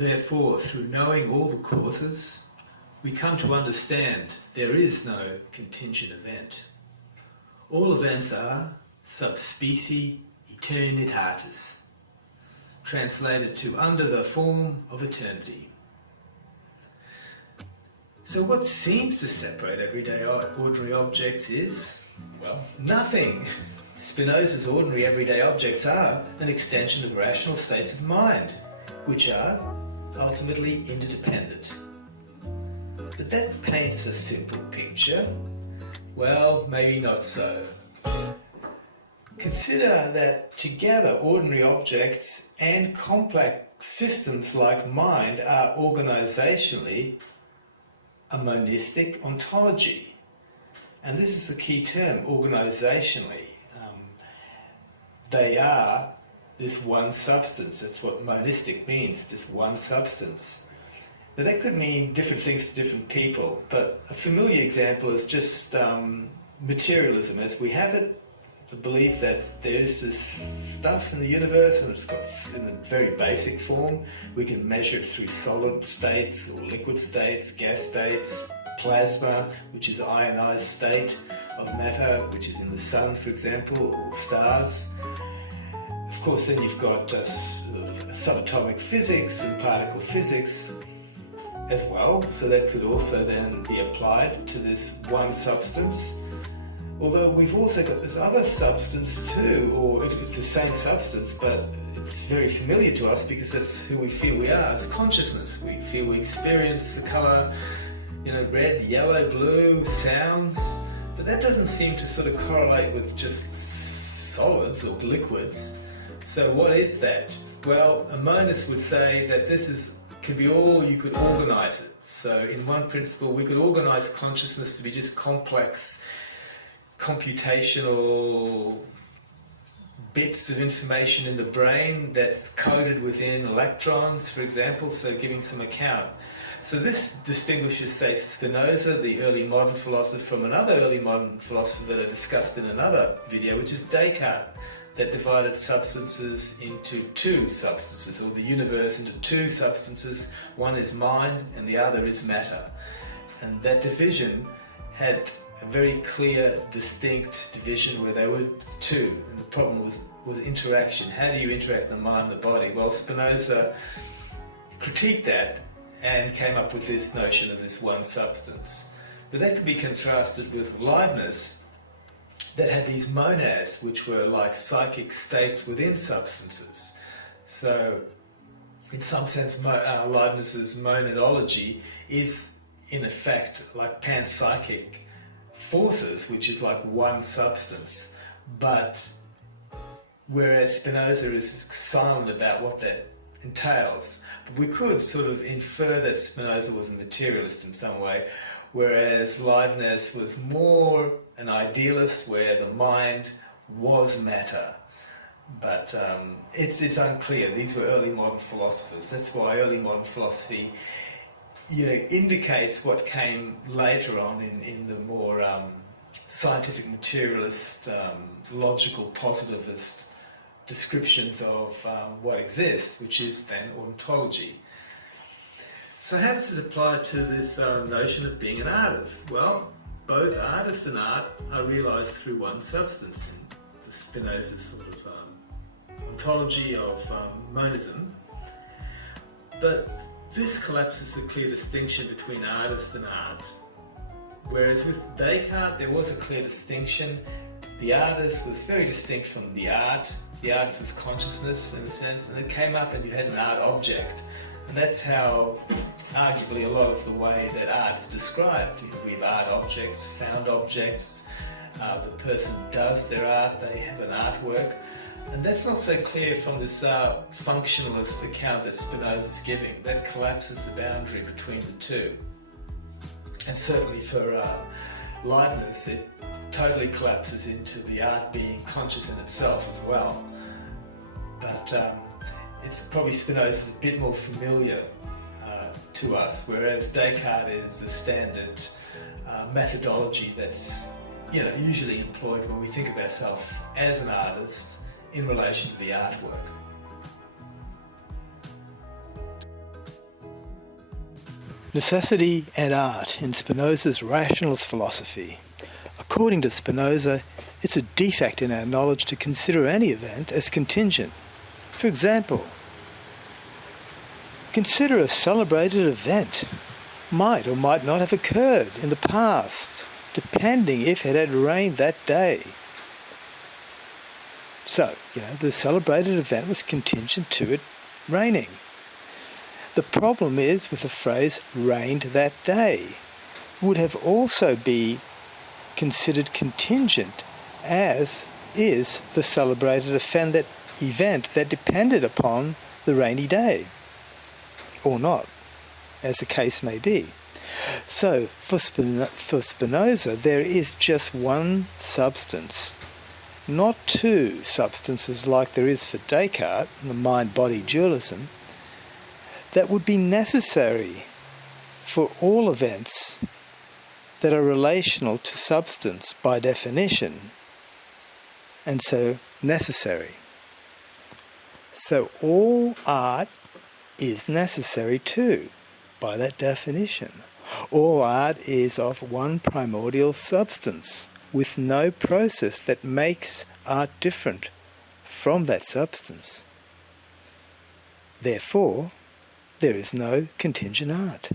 Therefore, through knowing all the causes, we come to understand there is no contingent event. All events are sub specie eternitatis, translated to under the form of eternity. So what seems to separate everyday ordinary objects is, well, nothing. Spinoza's ordinary everyday objects are an extension of rational states of mind, which are ultimately interdependent. But that paints a simple picture. Well, maybe not so. Consider that together ordinary objects and complex systems like mind are organisationally a monistic ontology. And this is the key term, organisationally. They are this one substance. That's what monistic means, just one substance. Now that could mean different things to different people, but a familiar example is just materialism as we have it, the belief that there is this stuff in the universe and it's got in a very basic form. We can measure it through solid states or liquid states, gas states, plasma, which is ionized state of matter, which is in the sun, for example, or stars. Of course, then you've got subatomic physics and particle physics as well, so that could also then be applied to this one substance. Although we've also got this other substance too, or it's the same substance, but it's very familiar to us because that's who we feel we are, as consciousness. We feel we experience the colour, red, yellow, blue, sounds, but that doesn't seem to sort of correlate with just solids or liquids. So what is that? Well, a monist would say that could be all, you could organise it. So in one principle, we could organise consciousness to be just complex, computational bits of information in the brain that's coded within electrons, for example, so giving some account. So this distinguishes, say, Spinoza, the early modern philosopher, from another early modern philosopher that I discussed in another video, which is Descartes, that divided substances into two substances, or the universe into two substances. One is mind and the other is matter. And that division had a very clear, distinct division where they were two. And the problem was interaction. How do you interact in the mind and the body? Well, Spinoza critiqued that and came up with this notion of this one substance. But that could be contrasted with Leibniz, that had these monads, which were like psychic states within substances. So, in some sense, Leibniz's monadology is, in effect, like panpsychic forces, which is like one substance. But whereas Spinoza is silent about what that entails, but we could sort of infer that Spinoza was a materialist in some way, whereas Leibniz was more an idealist where the mind was matter. But it's unclear. These were early modern philosophers. That's why early modern philosophy indicates what came later on in the more scientific materialist, logical positivist descriptions of what exists, which is then ontology. So how does this apply to this notion of being an artist? Well, both artist and art are realised through one substance in the Spinoza's sort of ontology of monism. But this collapses the clear distinction between artist and art. Whereas with Descartes there was a clear distinction. The artist was very distinct from the art. The artist was consciousness in a sense, and it came up and you had an art object. And that's how, arguably, a lot of the way that art is described. We have art objects, found objects, the person does their art, they have an artwork. And that's not so clear from this functionalist account that Spinoza is giving. That collapses the boundary between the two. And certainly for Leibniz, it totally collapses into the art being conscious in itself as well. But it's probably Spinoza's a bit more familiar to us, whereas Descartes is a standard methodology that's usually employed when we think of ourselves as an artist in relation to the artwork. Necessity and art in Spinoza's rationalist philosophy. According to Spinoza, it's a defect in our knowledge to consider any event as contingent. For example, consider a celebrated event might or might not have occurred in the past, depending if it had rained that day. So, the celebrated event was contingent to it raining. The problem is with the phrase rained that day would have also be considered contingent, as is the celebrated event that depended upon the rainy day, or not, as the case may be. So, for Spinoza, there is just one substance, not two substances like there is for Descartes in the mind-body dualism, that would be necessary for all events that are relational to substance by definition, and so necessary. So all art is necessary too, by that definition. All art is of one primordial substance, with no process that makes art different from that substance. Therefore, there is no contingent art.